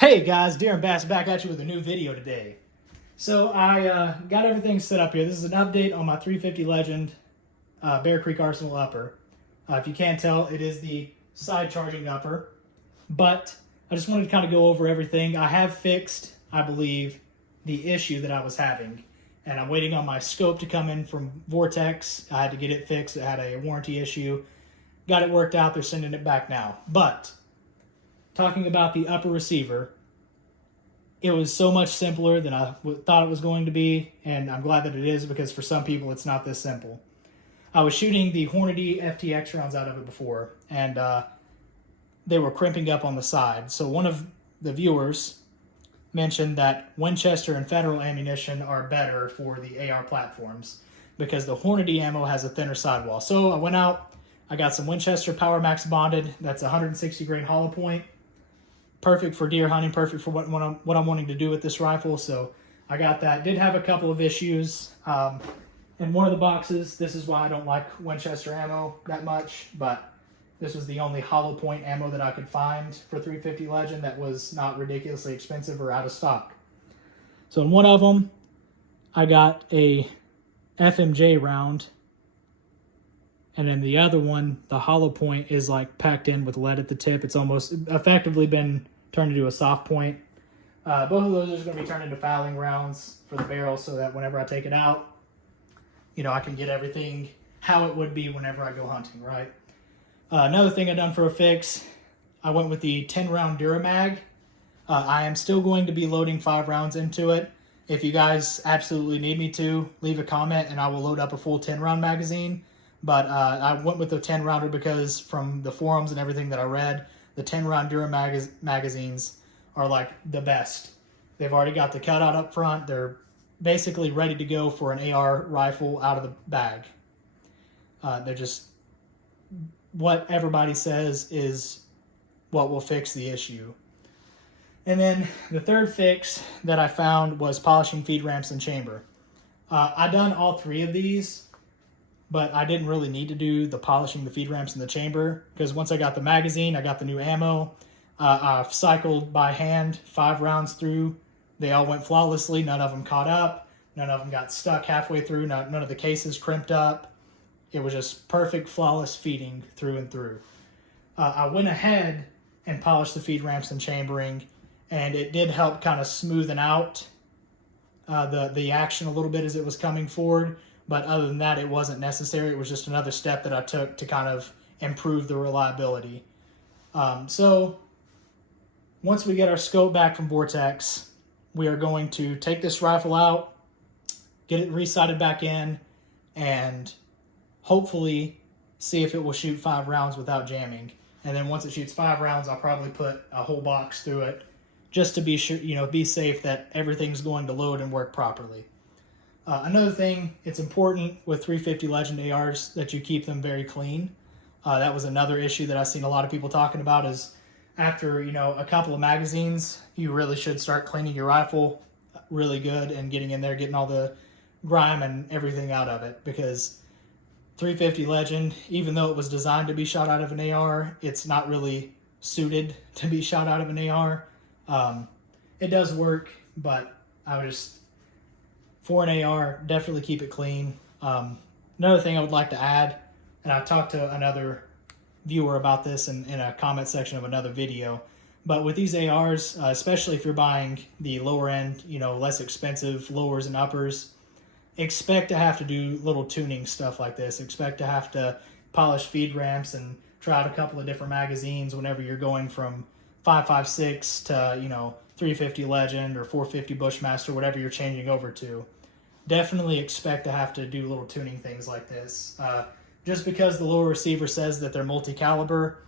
Hey guys, Darren Bass back at you with a new video today. So I got everything set up here. This is an update on my 350 Legend Bear Creek Arsenal upper. If you can't tell, it is the side charging upper. But I just wanted to kind of go over everything. I have fixed, I believe, the issue that I was having. And I'm waiting on my scope to come in from Vortex. I had to get it fixed. It had a warranty issue. Got it worked out. They're sending it back now. But talking about the upper receiver, it was so much simpler than I thought it was going to be, and I'm glad that it is, because for some people it's not this simple. I was shooting the Hornady FTX rounds out of it before, and they were crimping up on the side. So one of the viewers mentioned that Winchester and Federal ammunition are better for the AR platforms because the Hornady ammo has a thinner sidewall. So I went out, I got some Winchester Power Max bonded. That's 160 grain hollow point. Perfect for deer hunting, perfect for what I'm wanting to do with this rifle. So I got that. Did have a couple of issues in one of the boxes. This is why I don't like Winchester ammo that much, but this was the only hollow point ammo that I could find for 350 Legend that was not ridiculously expensive or out of stock. So in one of them, I got a FMJ round, and then the other one, the hollow point is like packed in with lead at the tip. It's almost effectively been turned into a soft point. Both of those are going to be turned into fouling rounds for the barrel, so that whenever I take it out, you know, I can get everything how it would be whenever I go hunting, right? Another thing I done for a fix, I went with the 10-round Duramag. I am still going to be loading 5 rounds into it. If you guys absolutely need me to, leave a comment and I will load up a full 10-round magazine. But I went with the 10-rounder because from the forums and everything that I read, the 10-round Dura magazines are like the best. They've already got the cutout up front. They're basically ready to go for an AR rifle out of the bag. They're just what everybody says is what will fix the issue. And then the third fix that I found was polishing feed ramps and chamber. I done all 3 of these, but I didn't really need to do the polishing the feed ramps in the chamber, because once I got the magazine, I got the new ammo. I've cycled by hand 5 rounds through. They all went flawlessly. None of them caught up. None of them got stuck halfway through. None of the cases crimped up. It was just perfect, flawless feeding through and through. I went ahead and polished the feed ramps and chambering, and it did help kind of smoothen out the action a little bit as it was coming forward. But other than that, it wasn't necessary. It was just another step that I took to kind of improve the reliability. So once we get our scope back from Vortex, we are going to take this rifle out, get it resighted back in, and hopefully see if it will shoot 5 rounds without jamming. And then once it shoots 5 rounds, I'll probably put a whole box through it just to be sure, you know, be safe that everything's going to load and work properly. Another thing, it's important with 350 Legend ARs that you keep them very clean. That was another issue that I've seen a lot of people talking about, is after, you know, a couple of magazines, you really should start cleaning your rifle really good and getting in there, getting all the grime and everything out of it, because 350 Legend, even though it was designed to be shot out of an AR, it's not really suited to be shot out of an AR. It does work, but for an AR, definitely keep it clean. Another thing I would like to add, and I talked to another viewer about this in a comment section of another video, but with these ARs, especially if you're buying the lower end, you know, less expensive lowers and uppers, expect to have to do little tuning stuff like this. Expect to have to polish feed ramps and try out a couple of different magazines whenever you're going from 5.56 to, you know, 350 Legend or 450 Bushmaster, whatever you're changing over to. Definitely expect to have to do little tuning things like this. Just because the lower receiver says that they're multi-caliber,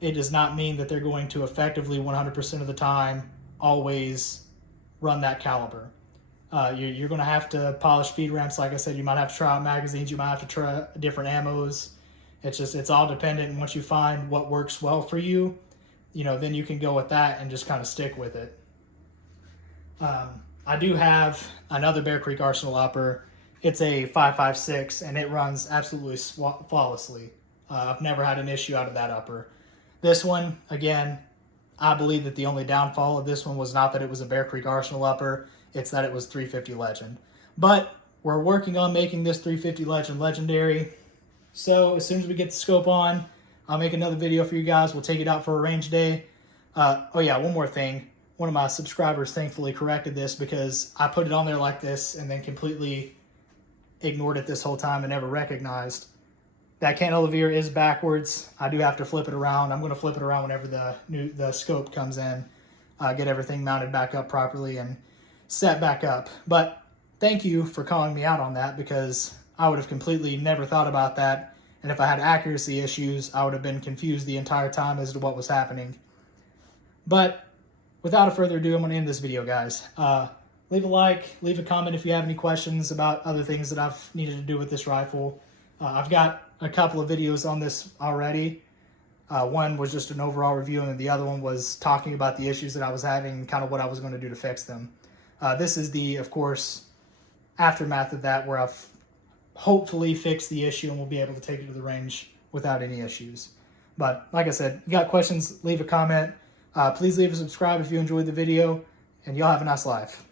it does not mean that they're going to effectively 100% of the time always run that caliber. You're going to have to polish feed ramps. Like I said, you might have to try out magazines. You might have to try different ammos. It's all dependent. And once you find what works well for you, you know, then you can go with that and just kind of stick with it. I do have another Bear Creek Arsenal upper. It's a 5.56 and it runs absolutely flawlessly. I've never had an issue out of that upper. This one, again, I believe that the only downfall of this one was not that it was a Bear Creek Arsenal upper, it's that it was 350 Legend. But we're working on making this 350 Legend legendary. So as soon as we get the scope on, I'll make another video for you guys. We'll take it out for a range day. Oh yeah, one more thing. One of my subscribers thankfully corrected this because I put it on there like this and then completely ignored it this whole time and never recognized. That cantilever is backwards. I do have to flip it around. I'm going to flip it around whenever the scope comes in. Get everything mounted back up properly and set back up. But thank you for calling me out on that, because I would have completely never thought about that. And if I had accuracy issues, I would have been confused the entire time as to what was happening. But without further ado, I'm going to end this video, guys. Leave a like, leave a comment if you have any questions about other things that I've needed to do with this rifle. I've got a couple of videos on this already. One was just an overall review, and the other one was talking about the issues that I was having and kind of what I was going to do to fix them. This is the, of course, aftermath of that, where I've hopefully fixed the issue and we'll be able to take it to the range without any issues. But like I said, you got questions, leave a comment. Please leave a subscribe if you enjoyed the video, and y'all have a nice life.